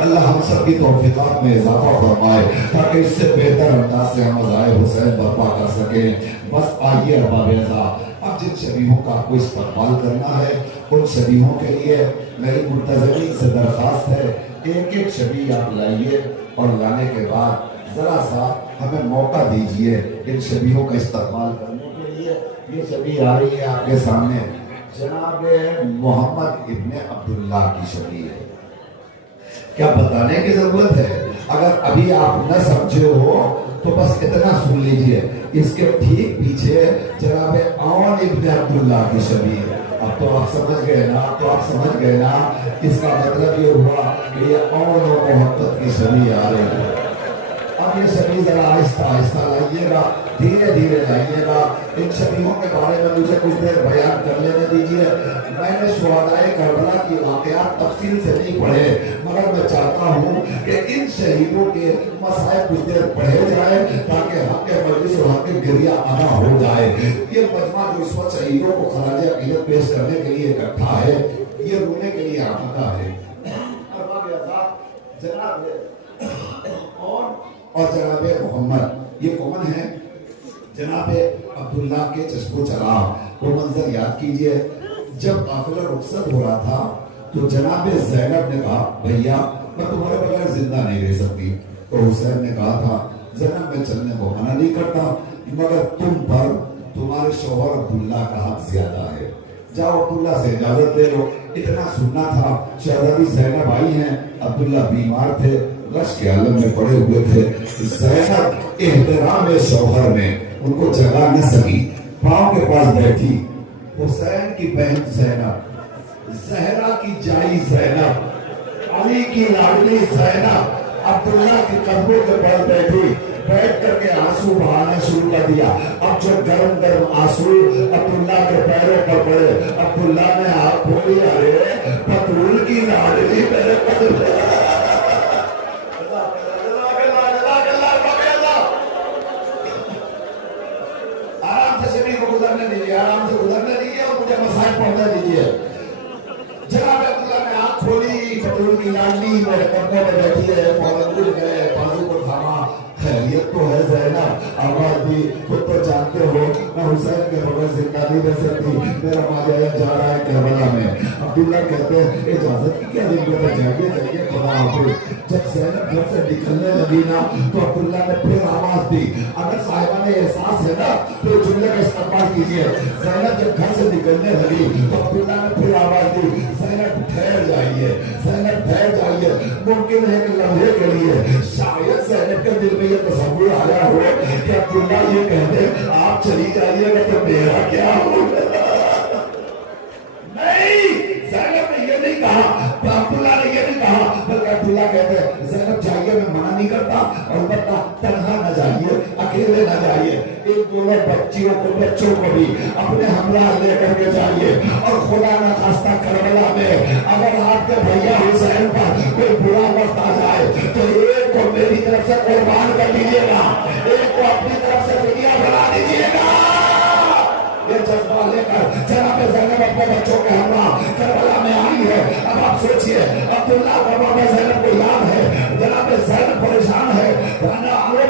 اللہ ہم سب کی توفیقات میں اضافہ فرمائے تاکہ اس سے بہتر انداز سے ہم مزائے حسین برپا کر سکیں۔ بس آئیے احباب اعزاز، اب جن شبیہوں کا آپ کو استقبال کرنا ہے ان شبیہوں کے لیے میری منتظمین سے درخواست ہے، ایک ایک شبیہ آپ لائیے اور لانے کے بعد ذرا سا ہمیں موقع دیجئے ان شبیہوں کا استقبال کرنے کے لیے۔ یہ شبیہ آ رہی ہے آپ کے سامنے، جناب محمد ابن عبداللہ کی شبیہ ہے۔ کیا بتانے کی ضرورت ہے؟ اگر ابھی آپ نہ سمجھے ہو تو بس اتنا سن لیجئے، اس کے ٹھیک پیچھے جناب عون ابن عبداللہ کی شبیہ ہے۔ اب تو آپ سمجھ گئے نا، اس کا مطلب یہ ہوا کہ یہ عون و محبت کی شبیہ آ رہی ہے۔ اب یہ شبیہ ذرا آہستہ آہستہ لائیے گا، دھیرے دھیرے لائیے گا۔ ان شبیہوں کے بارے میں مجھے کچھ دیر بیان کر لینے دیجیے۔ میں نے شہدائے کربلا کی واقعات تفصیل سے نہیں پڑھے، مگر میں چاہتا ہوں کہ ان شہیدوں کے مسائل کچھ دیر پڑھے جائیں تاکہ حق کے مجلس اور حق کے گریہ ادا ہو جائے۔ یہ مجمع جو اس وقت شہیدوں کو خراج عقیدت پیش کرنے کے لیے اکٹھا ہے، یہ رونے کے لیے آمادہ ہے۔ جناب اور جناب محمد یہ کون ہے؟ جناب عبداللہ کے چشم و چراغ۔ وہ منظر یاد کیجئے، جب قافلہ رخصت ہو رہا تھا تو جناب زینب نے کہا بھیا میں تمہارے بغیر زندہ نہیں رہ سکتی، تو حسین نے کہا تھا زینب میں چلنے کو منع نہیں کرتا، مگر تم پر تمہارے شوہر عبداللہ کا حق زیادہ ہے، جاؤ عبداللہ سے اجازت لے لو۔ اتنا سننا تھا، شہزادی زینب آئی ہیں، عبداللہ بیمار تھے، غش کے عالم میں پڑے ہوئے تھے۔ زینب احترام شوہر میں ان کو جگہ نہ سکی، پاؤں کے پاس بیٹھی۔ حسین کی بہن زینب، زہرا کی جائی زینب، علی کی لاڈلی زینب عبداللہ کی قدموں کے پاس بیٹھی، بیٹھ کر کے آنسو بہانا شروع کر دیا۔ اب جو گرم گرم آنسو عبداللہ کے پیروں پر پڑے، عبداللہ نے آنکھ کھولی، ارے بطول کی لاڈلی میرے قدم پہ۔ آرام سے گزرنے دیجیے اور مجھے مسائل پڑھنے دیجیے۔ جناب عبداللہ نے آنکھ کھولی، بطول کی لاڈلی میرے قدموں میں بیٹھی ہے، فوراً اٹھ گئے، بازو کو تھاما، خیریت تو ہے زینب؟ آواز دی، خود تو جانتے ہو میں حسین کے بغیر زندہ نہیں رہ سکتی، میرا ماجد جا رہا ہے کربلا میں۔ عبداللہ کہتے ہیں اجازت کی کیا ضرورت ہے، جائیے جائیے خدا حافظ۔ جب زینب گھر سے نکلنے لگی نا تو عبداللہ نے پھر آواز دی، اگر صاحبہ نے احساس ہے نا تو جملے کا استقبال کیجیے۔ زینب جب گھر سے نکلنے لگی تو عبداللہ نے پھر آواز دی، زینب ٹھہر جائیے، زینب ٹھہر جائیے۔ ممکن ہے کہ لمحے کے لیے شاید زینب کے دل میں یہ تصور آیا ہو کہ عبداللہ یہ کہتے آپ چلی جائیے گا تو میرا کیا ہوگا؟ نہیں، زینب نے یہ نہیں کہا، عبداللہ نے یہ نہیں کہا، بلکہ عبداللہ کہتے ہیں زینب جائیے، میں منع نہیں کرتا، البتہ تنہا نہ جائیے، اکیلے نہ جائیے، ایک دونوں بچوں کو بھی اپنے ہمراہ لے کر کے جائیے، اور خدا نہ خواستہ کربلا میں اگر آپ کے بھیا حسین پر کوئی برا وقت آ جائے تو ایک کو میری طرف سے قربان کر دیجیے گا، ایک کو اپنی طرف سے فدیہ بنا دیجیے گا۔ یہ جذبہ لے کر جناب زینب اپنے بچوں کے ہمراہ کربلا میں آئی ہے۔ اب آپ سوچئے عبداللہ اور بابا زینب کو یاد ہے، جناب زینب پریشان ہے،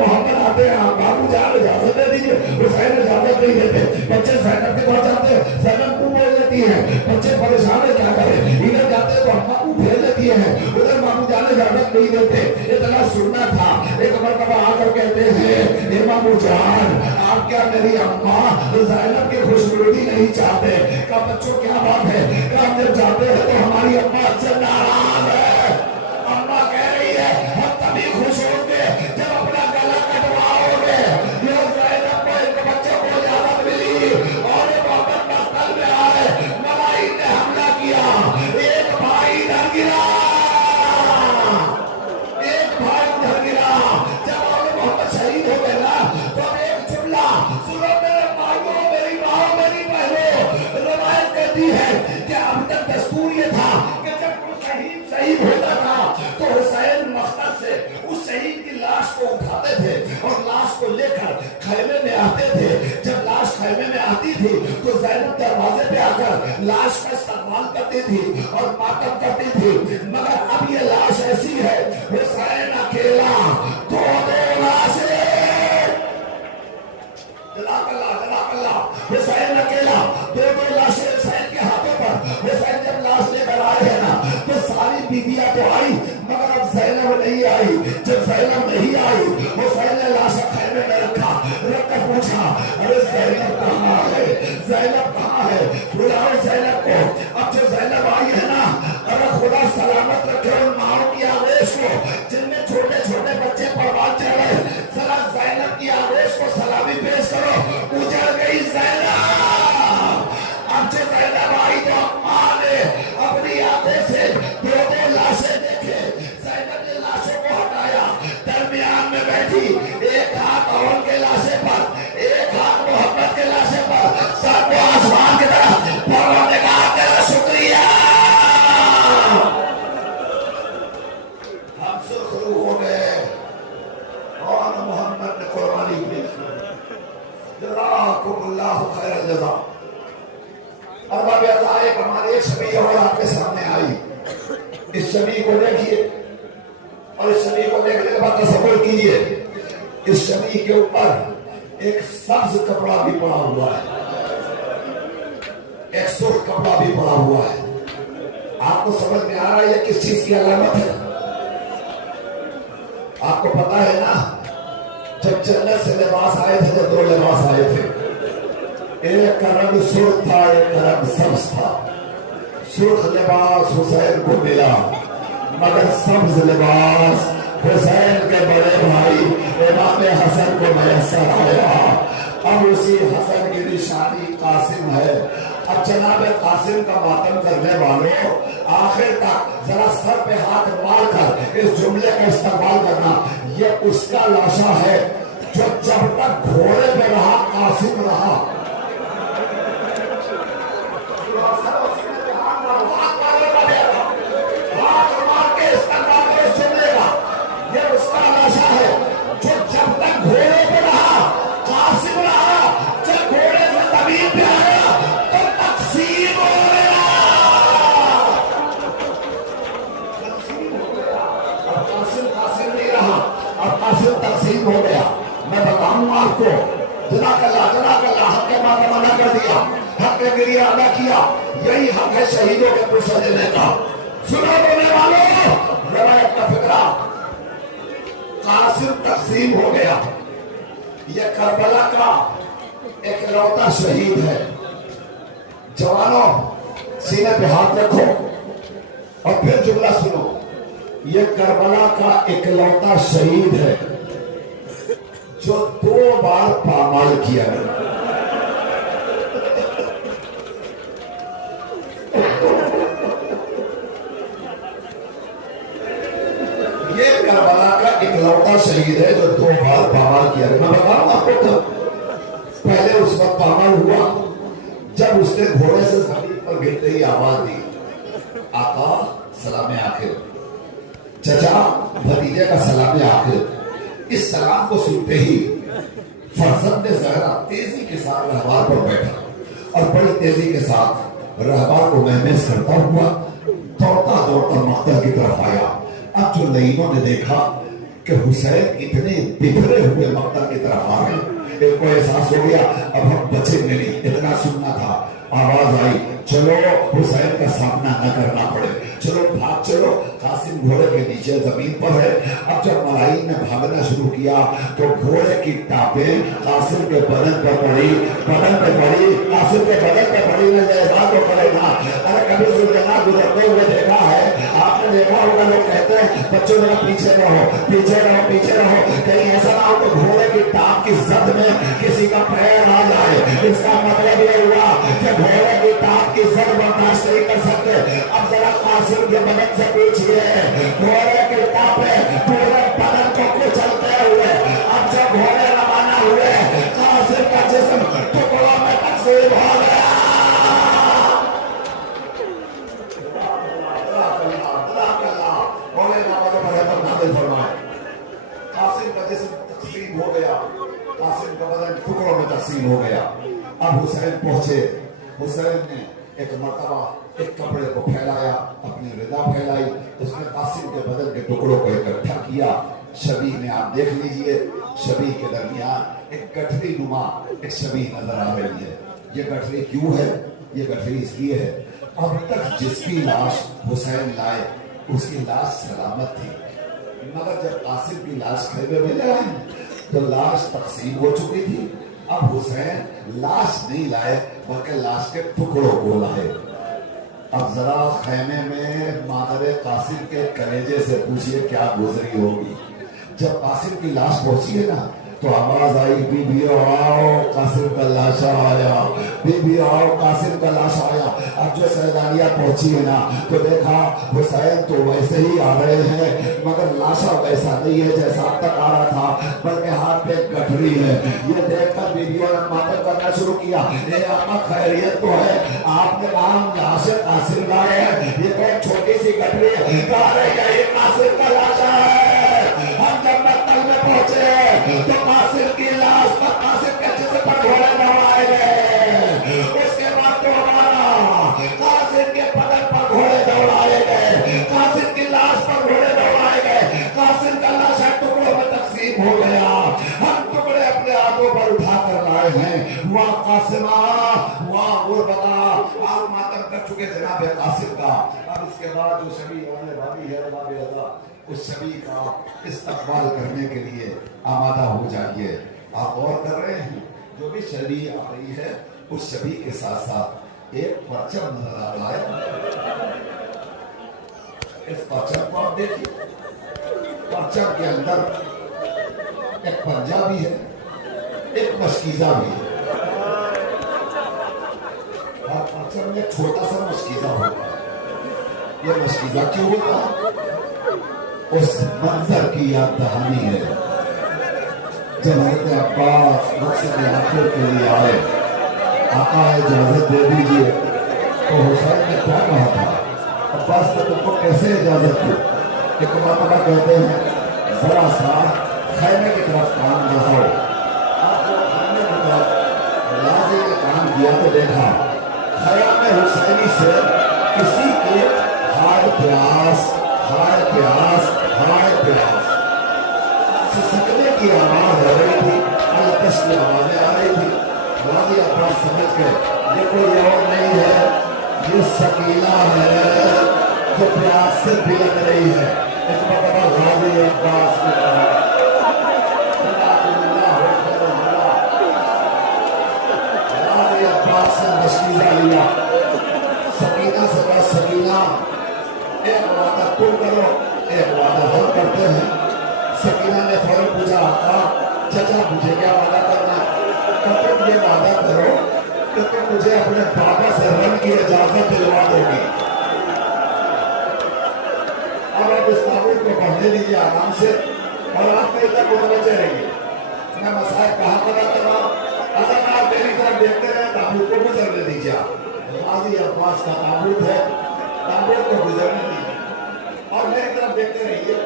محمد آتے ہیں، بابو جان اجازت دے دیجیے، حسین اجازت نہیں دیتے، بچے زینب کے پاس جاتے ہیں، زینب کو بول لیتی ہیں، بچے پریشان ہے کیا کریں، ادھر جاتے ہیں تو ہم کو بھیج دیتی ہیں، ادھر بابو جان اجازت نہیں دیتے۔ اتنا سننا تھا، ایک مرتبہ آ کر کہتے ہیں امام جان آپ کیا میری اماں زینب کی خوشنودی نہیں چاہتے؟ کہا بچوں کیا بات ہے؟ کہا جب جاتے ہیں تو ہماری اماں سے ناراض ہے، اماں کہہ رہی ہے ہم تبھی خوش ہوں گے جب اپنا گلا کٹواؤ گے۔ یہ زینب کو ان بچوں کو اجازت ملی اور یہ محمد مقتل میں آئے، ملائک نے حملہ کیا، ایک بھائی ادھر گرا، ایک بھائی ادھر گرا۔ جب اور محمد شہید ہو گئے نا تو ایک جملہ سنو میرے بھائیوں، میری ماں، میری بہنوں، روایت کہتی ہے کہ اب تک دستور یہ تھا کہ جب کوئی شہید ہوتا تھا تو حسین مقتل سے اس شہید کی لاش کو اٹھاتے تھے اور لاش کو لے کر خیمے میں آتے تھے۔ جب لاش خیمے میں آتی تھی تو زینب دروازے پہ آ کر لاش کا استقبال کرتی تھی اور ماتم کرتی تھی، مگر اب یہ لاش ایسی ہے आई, मगर अब ज़ैनब नहीं आई। जब ज़ैनब नहीं आई, हुसैन ने लाश खैमे में रखा, रख कर पूछा, अरे ज़ैनब कहाँ है, ज़ैनब कहाँ है, बुलाओ ज़ैनब को। अब जो ज़ैनब आई है ना, अरे खुदा सलामत रखे उन माओ की आवेश को जिनमें छोटे छोटे बच्चे परवान चढ़े, जरा ज़ैनब की आवेश को सलामी पेश करो। उजड़ गई ज़ैनब। अब जो ज़ैनब आई तो अम्मा ने अपनी आंखों से दो दो लाशें देखे। ज़ैनब ने लाशों को हटाया, दरमियान में बैठी, एक हाथ औरत के लाशे पर, एक हाथ मोहब्बत के लाशे पर, सर को आसमान की तरफ, परवरदिगार तेरा शुक्रिया। हम सुरखरू हो गए और मोहम्मद ने कुर्बानी दी। जज़ाकुमुल्लाहु खैरल जज़ा। अरबाब एक हमारी एक छवि और आपके सामने आई। इस छवि को देखिए और इस छवि को देखने के बाद तसव्वुर कीजिए, इस छवि के ऊपर एक सब्ज कपड़ा भी पड़ा हुआ है, एक सुर्ख कपड़ा भी पड़ा हुआ है। आपको समझ में आ रहा है ये किस चीज की अलामत है? आपको पता है ना, जब जन्नत से लिबास आए थे तो दो लिबास आए थे, एक का रंग सुर्ख था, एक का रंग सब्ज था। सुर्ख लिबास हुसैन को मिला, मगर सब्ज लिबास हुसैन के बड़े भाई इमाम हसन को मैसर आया। अब उसी हसन की निशानी कासिम है। अब जनाब कासिम का मातम करने वालों, आखिर तक जरा सर पे हाथ मारकर इस जुमले का इस्तेमाल करना, ये उसका लाशा है जो जब तक घोड़े पे रहा कासिम रहा। ये उसका लाशा है जो जब तक घोड़े पे रहा कासिम रहा, जब घोड़े से जमीन पे आया तो तकसीम हो गया। अब कासिम कासिम नहीं रहा, अब कासिम तकसीम हो गया। मैं बताऊं आपको, जनाकल्लाह हक के माता मना कर दिया, हक के गिरिया अदा किया। यही हक है शहीदों के पुरुष देने का। सुनो बोलने वालों, रवायत का फिक्रा, कासिम तकसीम हो गया। यह करबला का इकलौता शहीद है। जवानों, सीने पे हाथ रखो और फिर जुमला सुनो। यह करबला का इकलौता शहीद है जो 2 बार पामाल किया गया। ये करबला का इकलौता शहीद है जो 2 बार पामाल किया गया। मैं बताऊं आपको, कब पहले उस वक्त पामाल हुआ जब उसने घोड़े से जमीन पर गिरते ही आवाज दी, आका सलाम आखिर, चचा भतीजे का सलाम आखिर। इस सलाम को सुनते ही फरजंद ज़हरा तेजी के साथ रहबार पर बैठा और बड़ी तेजी के साथ रहबार को महमेज करता हुआ दौड़ता दौड़ता मख्तल की तरफ आया। अब जो लईनों ने देखा कि हुसैन इतने बिखरे हुए मख्तल की तरफ आ गए, इनको एहसास हो गया अब हम बचेंगे नहीं। इतना सुनना था, आवाज आई, चलो हुसैन का सामना न करना पड़े, चलो भाग चलो। कासिम घोड़े के नीचे जमीन पर है। अब जब मलाइन ने भागना शुरू किया तो घोड़े की टापें कासिम के बदन पर पड़ी, कासिम के बदन पे पड़ी। न जैसा तो पड़ेगा। अरे कभी सुल्ताना गुजरते हुए देखा है आपने, देखा होगा लोग कहते हैं बच्चों जरा पीछे रहो, पीछे रहो, पीछे रहो, कहीं ऐसा ना हो तो घोड़े की टाप की जद में किसी का पैर आ जाए। इसका मतलब ये हुआ कि घोड़े की टाप की जद बर्दाश्त नहीं कर सकते। अब जरा कासिम के बदन से पूछिए, घोड़े की टापे पूरे बदन को कुचलते हुए अब जब घोड़े रवाना हुए, कासिम का जिस्म टुकड़ों में तकसीम हो गया। कासिम का जिस्म तकसीम हो गया, कासिम का बदन टुकड़ों में तकसीम हो गया। अब हुसैन पहुंचे। हुसैन ने एक मरतबा एक कपड़े को फैलाया, अपनी रिदा फैलाई, उसने कासिम के बदन के टुकड़ों को इकट्ठा किया। शबीह में आप देख लीजिए, शबीह के दरमियान एक गठरी नुमा एक शबीह नजर आ रही है। ये गठरी क्यों है? ये गठरी इसलिए है अब तक जिसकी लाश हुसैन लाए उसकी लाश सलामत थी, मगर जब कासिम की लाश खैमे में ले आए तो लाश तकसीम हो चुकी थी। अब हुसैन लाश नहीं लाए बल्कि लाश के टुकड़ों को लाए। अब जरा खैमे में मादर कासिम के कलेजे से पूछिए क्या गुजरी होगी। जब कासिम की लाश पहुंची है ना तो आवाज आई, बीबी आओ कासिम का लाशा आया, बीबी आओ कासिम का लाशा आया। अब जो सैदानिया पहुंची है ना तो देखा हुसैन तो वैसे ही आ रहे हैं मगर लाशा वैसा नहीं है जैसा अब तक आ रहा था, बल्कि हाथ पे गठरी है। ये देखकर बीबियों ने मातम करना शुरू किया, ये आपका खैरियत तो है, आपने कहा हम लाश कासिम लाए हैं, ये तो एक छोटी सी गठरी है, ये कासिम का लाशा है। हम जब मक्तल में पहुंचे तो कासिम की लाश पर कासिम के जिस्म पर घोड़े दौड़ाए गए। उसके बाद तो हमारा कासिम के बदन पर घोड़े दौड़ाए गए, कासिम की लाश पर घोड़े दौड़ाए गए, कासिम का लाश टुकड़ों में तकसीम हो गया। हम टुकड़े अपने हाथों पर उठा कर लाए हैं। वाह कासिमा, वाह वो बता, आप मातम कर चुके जनाब कासिम का। अब इसके बाद जो शबी आने वाली है उस शबी का इस्तकबाल करने के लिए आमादा हो जाइए। आप और कर रहे हैं, जो भी शबी आ रही है उस शबी के साथ साथ एक परचम नजर आ रहा है। इस परचम को आप देखिए, परचम के अंदर एक पंजा भी है, एक मशकीजा भी है। और परचम में छोटा सा मशकीजा होता है। ये मशकीजा क्यों होता है? उस मंजर की याद दहानी है जब हज़रत अब्बास मकसद आखिर के लिए आए, आका इजाजत दे दीजिए। तो हुसैन ने क्या कहा था, अब्बास ने तुमको कैसे इजाजत दी? एक मरतबा कहते हैं जरा सा खैमे की तरफ काम बढ़ाओ। आप जो खैमे की तरफ लाजी ने काम किया तो देखा खयाम हुसैनी से किसी के हाय प्यास हाय प्यास हाय प्यास सिसकने की आवाज आ रही थी, अलकश की आवाजें आ रही थी। गाजी अब्बास समझ गए ये कोई और नहीं है, ये सकीना है जो प्यास से बिलक रही है। इस मरतबा गाजी अब्बास ने कहा गाजी अब्बास ने मशकीजा लिया, सकीना से कहा सकीना एक वादा तुम करो, एक वादा हम करते हैं। सकीना ने फौरन पूछा आका चचा मुझे क्या वादा करना? तुम ये वादा करो कि तुम मुझे अपने बाबा से रन की इजाजत दिलवा दोगी। अब आप इस ताबूत को पढ़ने दीजिए आराम से और आप कहीं तक मुतवज्जे रहिए। मैं मसाइल कहाँ पता कर रहा हूँ, अगर आप मेरी तरफ देखते रहे ताबूत को गुजरने दीजिए। गाजी अब्बास का ताबूत है, ताबूत को गुजरने दीजिए और मेरी तरफ देखते रहिए।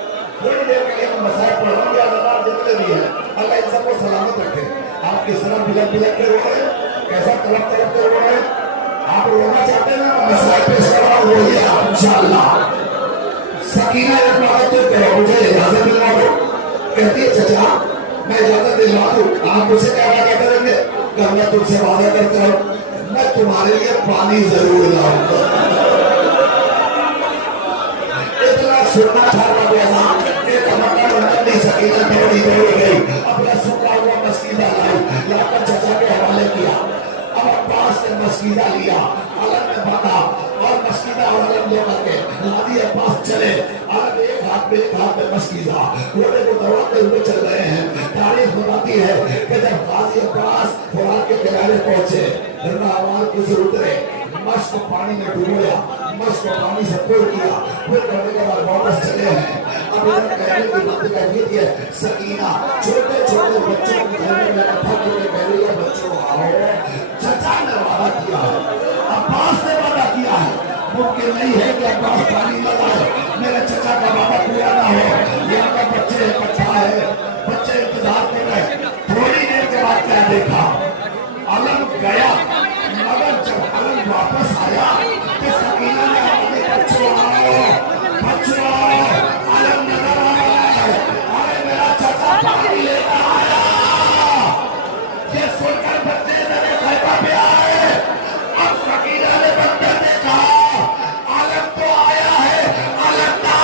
थोड़ी देर के लिए मैं मसाइल पढ़ाऊंगी, अल्लाह जितने भी है अल्लाह इन सबको सलामत रखे। आप किस तरह बिलक बिलक के रो रहे हैं, कैसा तड़प तड़प के रो रहे हैं? आप रोना चाहते हैं ना, मसाइल पेश कर रहा हूँ, रोइए आप इंशाअल्लाह। सकीना एक बात तो कहो, मुझे इजाजत दिलवा दो। कहती है चचा मैं इजाजत दिलवा दूं, आप मुझसे क्या वादा करेंगे? मैं तुमसे वादा करता हूँ मैं तुम्हारे लिए पानी जरूर लाऊंगा। इतना सुनना था सकीना दौड़ी गई, अपना सूखा हुआ मस्कीदा लाई, लाकर चचा के हवाले किया। अब अब्बास ने मस्कीदा लिया, अलग में बांधा और मस्कीदा और अलग लेकर के गाजी अब्बास चले। अलग एक हाथ में मस्कीदा घोड़े को दौड़ाते हुए चल रहे हैं। तारीफ बताती है कि जब गाजी अब्बास फुरात के किनारे पहुंचे, रवाल कुछ उतरे, मश्क पानी में डुबोया, मश्क पानी से पुर किया, पुर करने के बाद वापस चले हैं। अब इधर कहने की बात कहती है सकीना छोटे छोटे बच्चों को कहने में इकट्ठा करके कह रही है बच्चों आओ, चचा ने वादा किया है, अब्बास ने वादा किया है, मुमकिन नहीं है कि अब्बास पानी न लाए, मेरे चचा का वादा पूरा ना हो। यहाँ का बच्चे इकट्ठा है, बच्चे इंतजार कर रहे। थोड़ी देर के बाद क्या देखा, अलम गया, मगर जब अलम वापस आया तो सकीना ने अपने बच्चों आओ, बच्चों आओ, अलम नजर आ रहा है, अरे मेरा चचा पानी लेकर आया। ये सुनकर बच्चे मेरे खैबा पे आए। अब सकीना ने बंदर ने कहा अलम तो आया है, अलम ना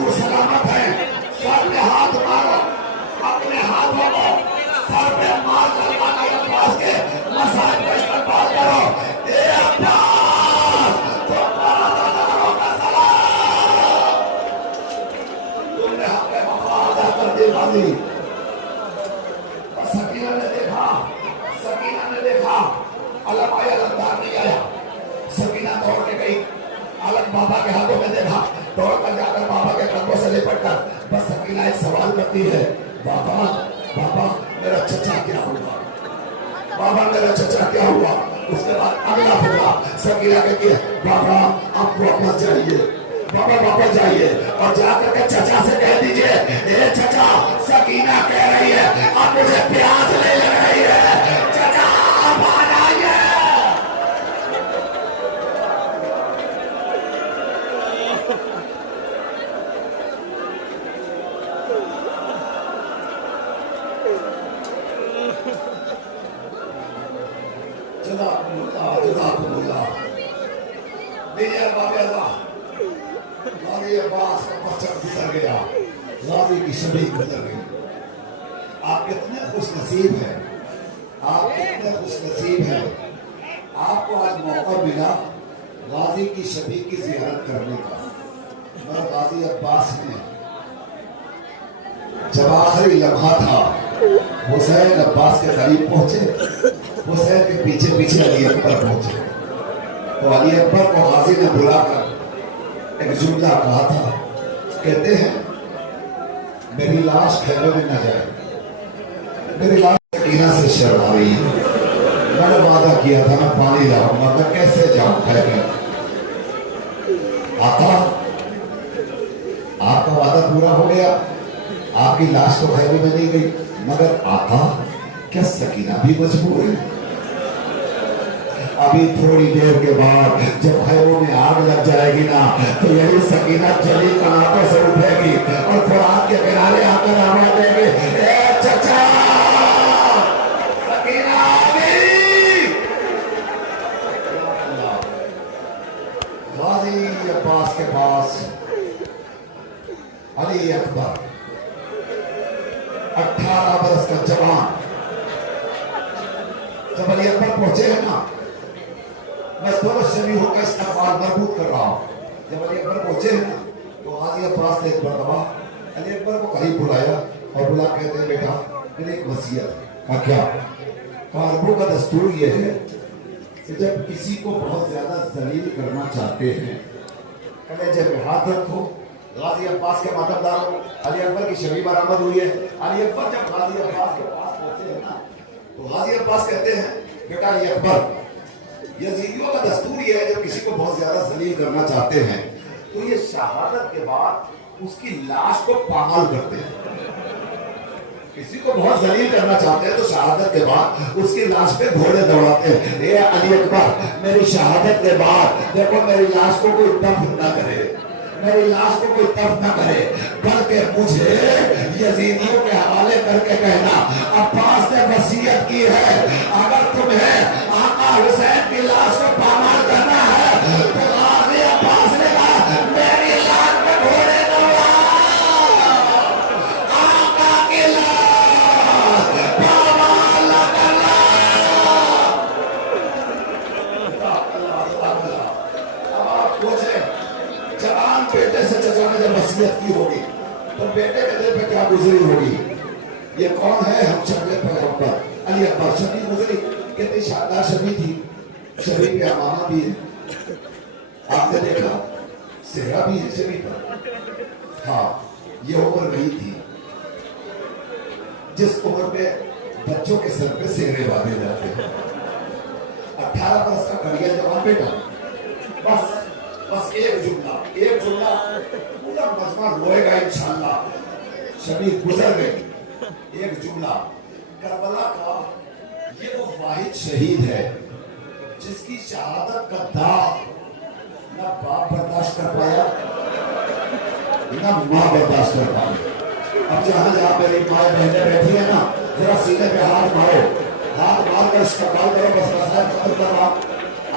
बाजू सलामत है, सर पे हाथ मारो, अपने हाथों को सर पे मार कर माता के पास के मसाज को इस्तेमाल करो। ए अब्बास, तुम्हारा दादाओं का सलाम, तुमने हमें वफा अदा कर दी गाजी। और सकीना ने देखा अलम आया, अलमदार नहीं आया। सकीना दौड़ के गई, अलम बाबा के हाथों में देखा, दौड़ कर जाकर बाबा के कंधों से लिपट कर बस सकीना एक सवाल करती है, बाबा बाबा मेरा चचा क्या हुआ, बाबा मेरा चचा क्या हुआ। उसके बाद अगला फैसला सकीना कहती है, बाबा आप वापस जाइए, बाबा वापस जाइए और जाकर के चचा से कह दीजिए, ए चचा सकीना कह रही है अब मुझे प्यास नहीं लग रही है, चचा आप आ जाइए। की शबी गुजर गई। आप कितने खुश नसीब हैं, आप कितने खुश नसीब हैं, आपको आज मौका मिला गाजी की शबी की ज़ियारत करने का। मगर गाजी अब्बास ने जब आखिरी लम्हा था हुसैन अब्बास के करीब पहुंचे, हुसैन के पीछे पीछे अली अकबर पहुंचे, तो अली अकबर को गाजी ने बुलाकर एक जुमला कहा था, कहते हैं मेरी लाश खैमे में न जाए, मेरी लाश सकीना से शर्मा रही है, मैंने वादा किया था मैं पानी लाऊंगा, मैं कैसे जाऊं खैमे। आका आपका वादा पूरा हो गया, आपकी लाश तो खैमे में नहीं गई, मगर आका क्या सकीना भी मजबूर है। अभी थोड़ी देर के बाद जब खैरों में आग लग जाएगी ना, तो यही सकीना जली कनातों से उठेगी और फुरात के किनारे आकर आवाज देगी, ए चचा सकीना आ गई। गाजी अब्बास के पास अली अकबर 18 बरस का जवान जब अली अकबर पहुंचे हैं ना, मैं दोनों शरीरों का इस्तेमाल मजबूत कर रहा हूँ। जब अली अकबर पहुंचे हैं तो गाजी अब्बास ने एक मरतबा अली अकबर को करीब बुलाया और बुला कहते हैं, बेटा मेरी एक वसीयत है। क्या? अरबों का दस्तूर ये है कि जब किसी को बहुत ज्यादा जलील करना चाहते हैं, कलेजे पे हाथ रखो। गाजी अब्बास के मातमदारों, अली अकबर की शबी बरामद हुई है। अली अकबर जब गाजी अब्बास के पास पहुंचे हैं ना, तो गाजी अब्बास कहते हैं, बेटा अली अकबर यजीदियों का दस्तूर ये है जब किसी को बहुत ज्यादा जलील करना चाहते हैं तो ये शहादत के बाद उसकी लाश को पामाल करते हैं। किसी को बहुत जलील करना चाहते हैं तो शहादत के बाद उसकी लाश पे घोड़े दौड़ाते हैं। ये अली अकबर मेरी शहादत के बाद देखो मेरी लाश को कोई दफन ना करे, मेरी लाश को कोई तर्क न करे, बल्कि मुझे यजीदियों के हवाले करके कहना, अब्बास ने वसीयत की है अगर तुम्हें आका हुसैन की लाश को पामाल करना है तो गाजी अब्बास ने कहा मेरी लाश पे घोड़े दौड़ाओ, आका की लाश पामाल न करना। अब आप सोचे जवान बेटे से चचा ने जब वसीयत की होगी तो बेटे के दिल पे क्या गुजरी होगी। ये कौन है? हम शबी पैगंबर अली अकबर। शबी गुजरी कितनी शानदार शबी थी, शबी पे अमामा भी है, आपने देखा सेहरा भी है शबी पर। हाँ, ये उम्र वही थी जिस उम्र में बच्चों के सर पे सेहरे बांधे जाते हैं। 18 बरस का कड़िया जवान बेटा, बस एक जुमला पूरा मजमा रोएगा इंशाअल्लाह। शबी गुजर गई, एक जुमला। करबला का ये वो वाहिद शहीद है जिसकी शहादत का दाग ना बाप बर्दाश्त कर पाया ना माँ बर्दाश्त कर पाई। अब जहां जहां मेरी माँ बहनें बैठी है ना, जरा सीने पे हाथ मारो, हाथ मार कर इस्तेमाल करो, बस मसला खत्म करो।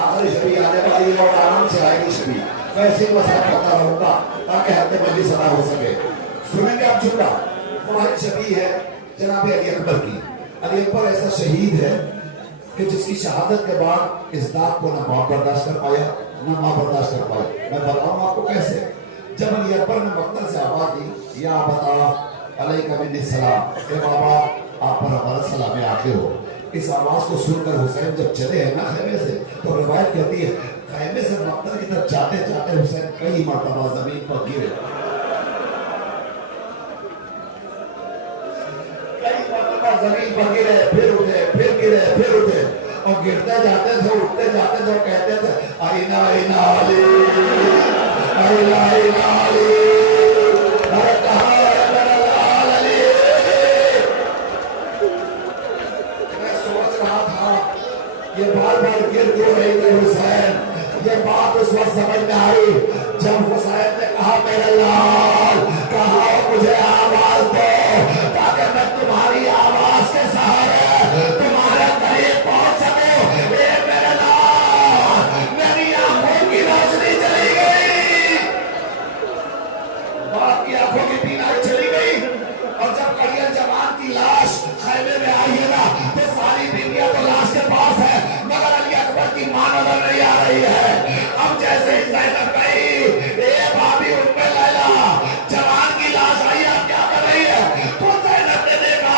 आखिरी शबी आने वाली है और आराम से आएगी शबी। वैसे ही मसला करता रहूंगा ताकि हद मजलिस अदा हो सके। सुनेंगे आप जुमला, हमारी छवि है जनाब अली अकबर की। अली अकबर ऐसा शहीद है कि जिसकी शहादत के बाद इस दाग को ना बाप बर्दाश्त कर पाया ना माँ बर्दाश्त कर पाई। मैं बताऊँ आपको कैसे। जब अली अकबर ने मक्तल से आवाज दी, या बता अलैका मिन्नी सलाम, ए बाबा आप पर हमारा सलाम आखिर हो। इस आवाज को सुनकर हुसैन जब चले हैं ना खैमे से, तो रिवायत कहती है खैमे से मक्तल की तरफ जाते जाते हुसैन कई मरतबा जमीन पर गिरे, कई मरतबा जमीन पर गिरे, फिर उठे, फिर गिरे, फिर उठे, और गिरते जाते थे, उठते जाते थे, कहते थे आईना आईना अली, आईना आईना अली, अरे कहाँ है मेरा लाल अली। मैं सोच रहा था ये बार बार गिर क्यों रही थी हुसैन। ये बात उस वक्त समझ में आई जब हुसैन ने कहा मेरा लाल कहा मुझे आवाज दो ताकि मैं तुम्हारी आवाज के सहारे तुम्हारे करीब पहुंच सकूं। मेरे लाल, मेरी आंखों की रोशनी चली गई, बाप की आंखों की बीनाई चली गई। और जब कड़ियल जवान की लाश खैमे में आई है ना, तो सारी बीवियां तो लाश के पास है, मगर अली अकबर की मां नजर नहीं आ रही है। अब जैसे ही ज़ैनब गई, ए भाभी उम्मे लैला, जवान की लाश आई, अब क्या कर रही है? तो ज़ैनब ने देखा,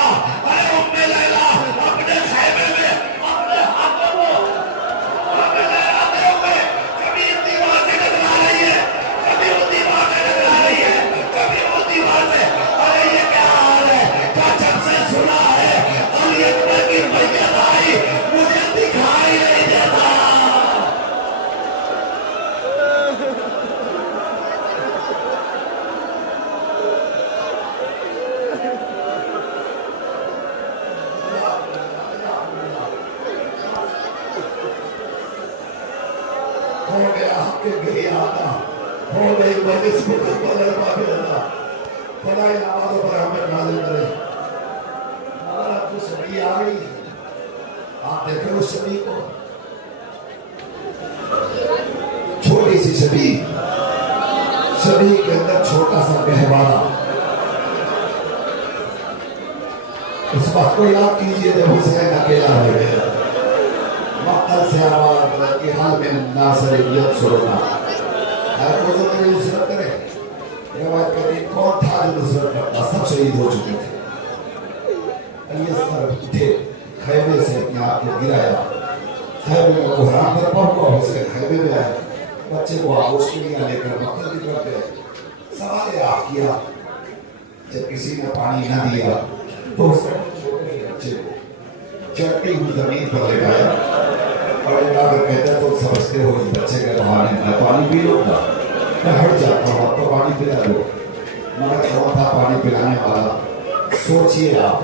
अरे उम्मे लैला अपने खैमे में अपने हाथों को उम्मे लैला आते हुए कभी इस दीवार से नजर आ रही है, कभी उस दीवार से नजर आ रही है, कभी उस दीवार से। अरे ये क्या हाल है? क्या जब से सुना है अली अकबर की मैयत आई, मुझे दिखाई नहीं देता। हो गया आपके गिरियाना, हो गई मजलिस मुकम्मल अल्लाह खुदा इन आवाज़ों पर हमें नाज़िल करे। मगर अब तो सभी आ गई, आप देखे उस सभी को, छोटी सी सभी, सभी के अंदर छोटा सा गहवारा। उस बात को याद कीजिए जब हुसैन अकेला रह गया, मक्तल से आवाज कि हाल में नासरियत सुनना हर को जो मेरी नुसरत करे। ये बात कहती कौन था जो नुसरत करता, सब शहीद हो चुके थे। अली असगर उठे, खैमे से अपने आप को गिराया, खैमे में वो हराम पर पहुंचा, हुसैन खैमे में आए, बच्चे को आगोश के लिए लेकर मक्तल की तरफ गए। सवाल आप किया, जब किसी ने पानी न दिया तो उसने छोटे बच्चे को चढ़ती हुई जमीन पर लगाया और लगाकर कहता तो समझते हो इस बच्चे के बहाने मैं पानी पी लूंगा, मैं हट जाता हूँ, आपको पानी पिला दो। मगर कौन था पानी पिलाने वाला? सोचिए आप,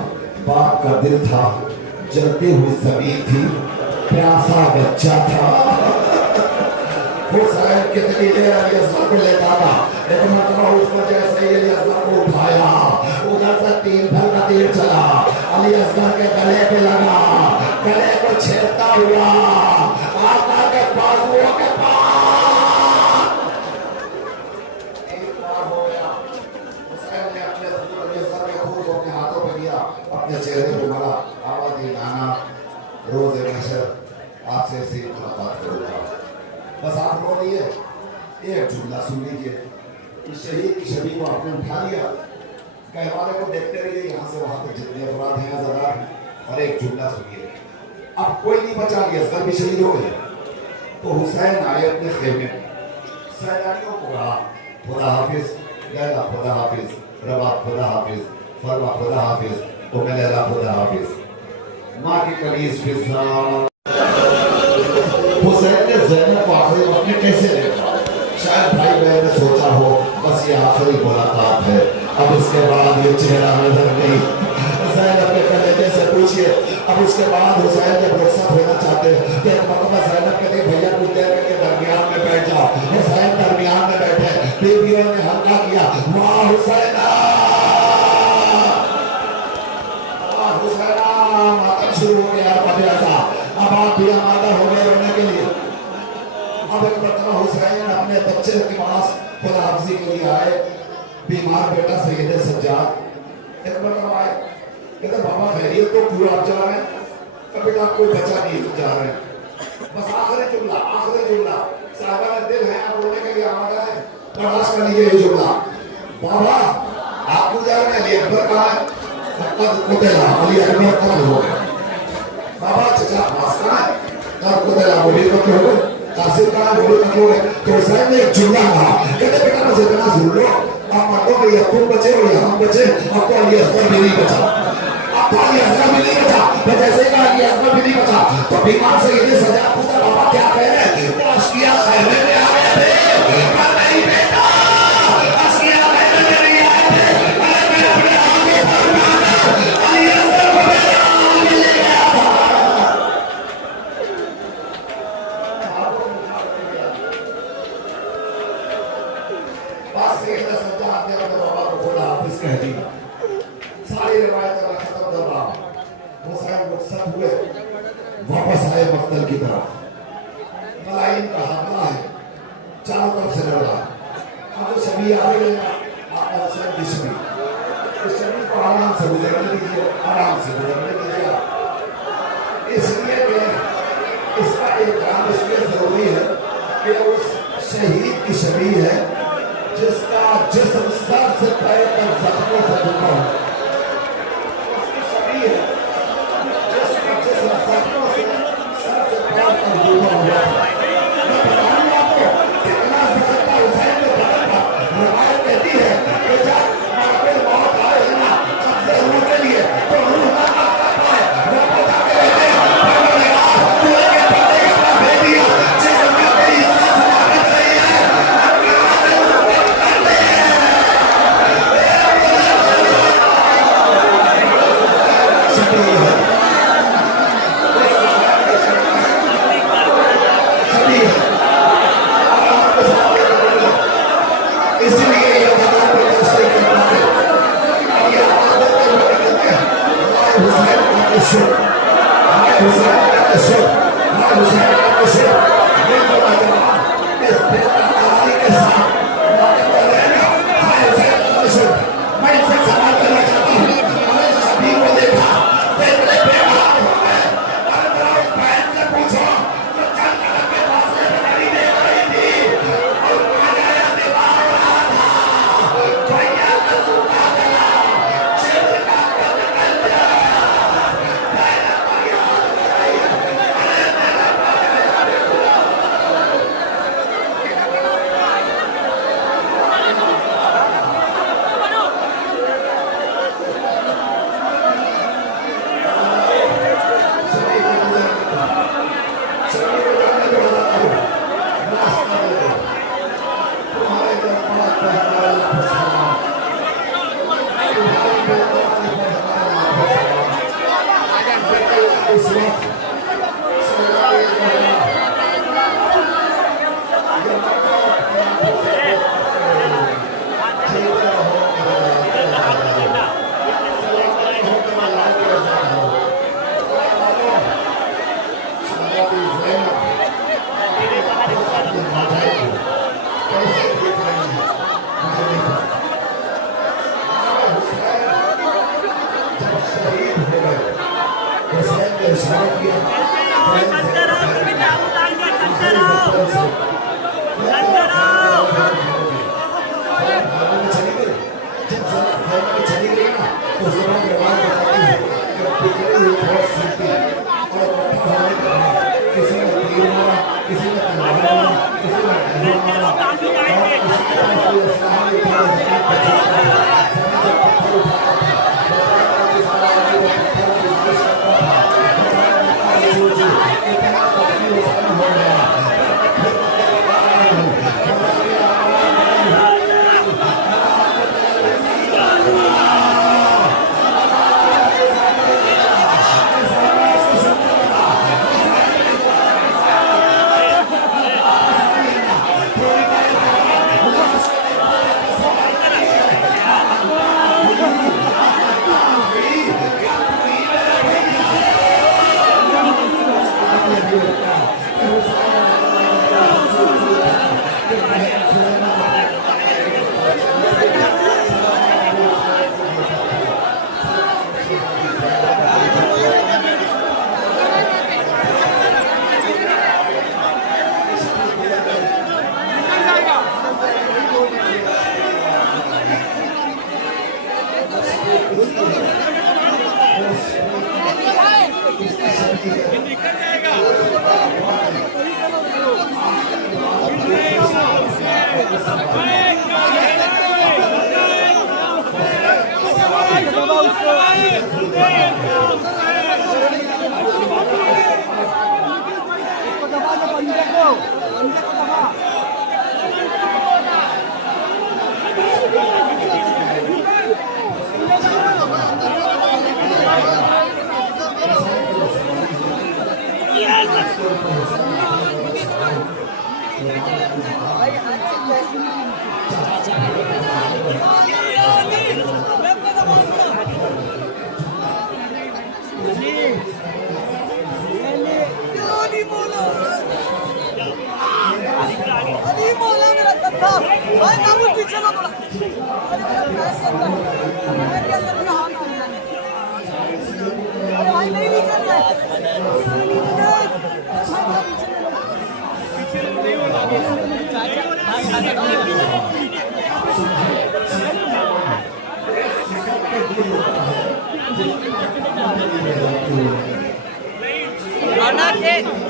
बाप का दिल था, जलती हुई जमीन थी, प्यासा बच्चा था। हुसैन कितनी देर अली असगर को लेता था, लेकिन मतलब उसको जैसे ही अली असगर को उठाया, उधर से तीन फल का तीर चला, अली असगर के गले पे लगा, गले को छेड़ता हुआ आका के बाजुओं के पास एक बार हो गया। हुसैन ने अपने अली असगर के खून को अपने हाथों पे लिया, अपने चेहरे पे मरा, आवाज दी नाना रोज़ महशर आपसे ऐसी मुलाकात करूंगा। बस आप रो रही है, एक जुमला सुन लीजिए। इस शहीद की छवि को आपने उठा लिया, कहवारे को देखते रहिए यहाँ से वहां तक जितने अफराद हैं आजादार, और एक जुमला सुनिए। अब कोई नहीं बचा लिया, असगर भी शहीद हो गए। तो हुसैन आए अपने खेमे, सैलानियों को कहा खुदा हाफिज, लैला खुदा हाफिज, रबा खुदा हाफिज, फरमा खुदा हाफिज, उम्मे लैला खुदा हाफिज, माँ की कलीस फिजा। हुसैन ने ज़ैनब को आखिरी वक्त में कैसे देखा? शायद भाई बहन ने सोचा हो बस ये आखिरी मुलाकात है, अब इसके बाद ये चेहरा नजर नहीं। ज़ैनब के कलेजे से पूछिए, अब उसके बाद हुसैन जब रुखसत होना चाहते तो एक मरतबा ज़ैनब कहती भैया कुछ देर के दरमियान में बैठ जाओ। हुसैन दरमियान में बैठे, बीवियों ने हल्ला किया, वाह हुसैना, वाह हुसैना। मातम शुरू हो गया, अब आप भी आमादा हो गए रोने के लिए। अब एक मरतबा हुसैन अपने बच्चे बच्चे के पास खुदा हाफिजी के लिए आए, बीमार बेटा सैयद सज्जाद एक बार आए, कहते बाबा खैरियत तो क्यों आप जा रहे हैं? कभी बेटा कोई बच्चा नहीं जा रहे हैं, बस आखिरी जुमला साहबा का दिल है आप बोलने के लिए आवाज है, बर्दाश्त कर लीजिए ये जुमला। बाबा आप पूजा में अली अकबर कहा है, अली अकबर कौन हो गए? बाबा चचा पास कहा है, कब कुतेला बोली तो क्यों हो? कासिर कहा बोली तो क्यों है? तो साहब ने एक जुमला कहा, कहते बेटा बस इतना सुन लो, आप मर्दों के यकूब बचे और यहाँ बचे, आपको अली अकबर भी नहीं बचा, आपको अली अकबर भी नहीं बचा, मैं जैसे कहा अली अकबर भी नहीं बचा, तो बीमार से ये सजा पूछा बाबा क्या कह रहे हैं? तो अशकिया खैमे में आ गए थे, नहीं बेटा अशकिया खैमे में नहीं आए थे, अरे मैं अपने आगे बढ़ा अली अकबर को मेरे आगे ले गया था। बस ये सजा आते हैं बाबा को खुदा हाफिज कह दिया, सारी रिवायत का खत्म कर रहा हूं। वो साहब रुखसत हुए, वापस आए मक्तल की तरफ, मलाइन का हमला है, चारों तरफ से डर रहा है। अब तो सभी आ गए, आप हुसैन की छवि, इस छवि को आराम से गुजरने दीजिए, आराम से गुजरने दीजिएगा, इसलिए कि इसका एक काम इसलिए जरूरी है कि उस शहीद की छवि है जिसका जिस्म सर से पैर तक जख्मों से ढका हो, उसकी छवि है जिसका जिस्म जख्मों से सर से पैर तक ढका हुआ है। मैं बताऊंगा आपको कितना सख्ता हुसैन ने बदल था। रिवायत कहती है कि जब मौके मौत आए हैं ना कब्जे रूह के लिए, तो रूह ना आता है, वो जाके रहते हैं, तू के पते का भेज दिया जिसम में तेरी सांस लागत रही है,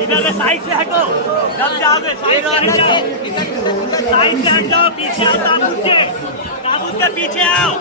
इधर से साइड से हटो, जब जाओगे साइड से हट जाओ, पीछे आओ, ताबूत के पीछे आओ।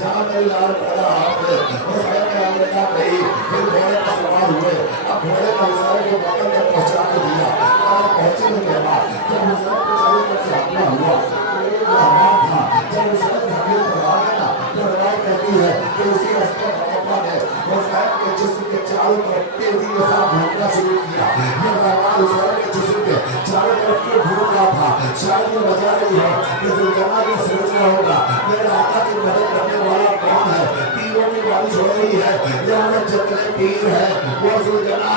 जहाँ मेरी लाल खड़ा हाथ है उस घर में आने का नहीं, फिर घोड़े पर सवार हुए। अब घोड़े को उसारे को पकड़ कर पहुँचा के दिया और पहुँचने के बाद जब उसारे को सभी को सामना हुआ था, जब उसारे जमीन पर आ गया तो रवाई कहती है कि उसी रास्ते पर ने उसारे के जिस्म के चारों तरफ तेजी के साथ घूमना शुरू किया। ये रवाई उसारे के जिस्म के चारों तरफ क्यों घूम रहा था? शायद ये वजह नहीं है कि जुल्जमा को सोचना होगा मेरे आका की मदद करने वाला कौन है? तीरों की बारिश हो रही है, यहाँ जितने तीर है वो जुल्जना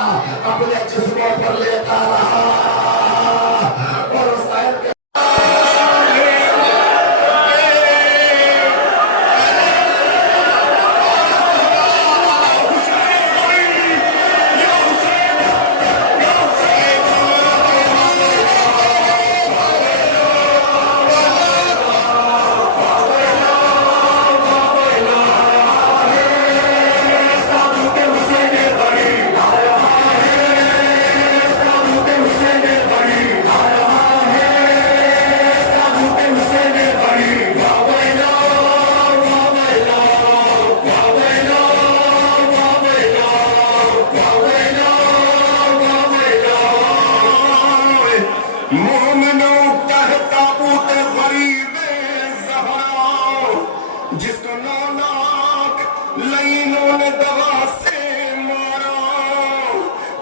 अपने जिस्मों पर लेता रहा और शायद जिसको 9 लाख लाइनों ने दवा से मारा,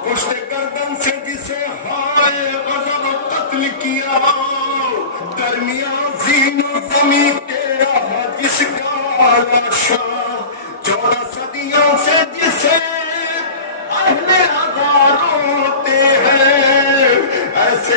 पुश्त गर्दन से जिसे हाय गजब कत्ल किया, दरमियान ज़ीनो ज़मीन के रहा जिसका लाशा, 14 सदियों से जिसे अहले आज़ाद रोते हैं, ऐसे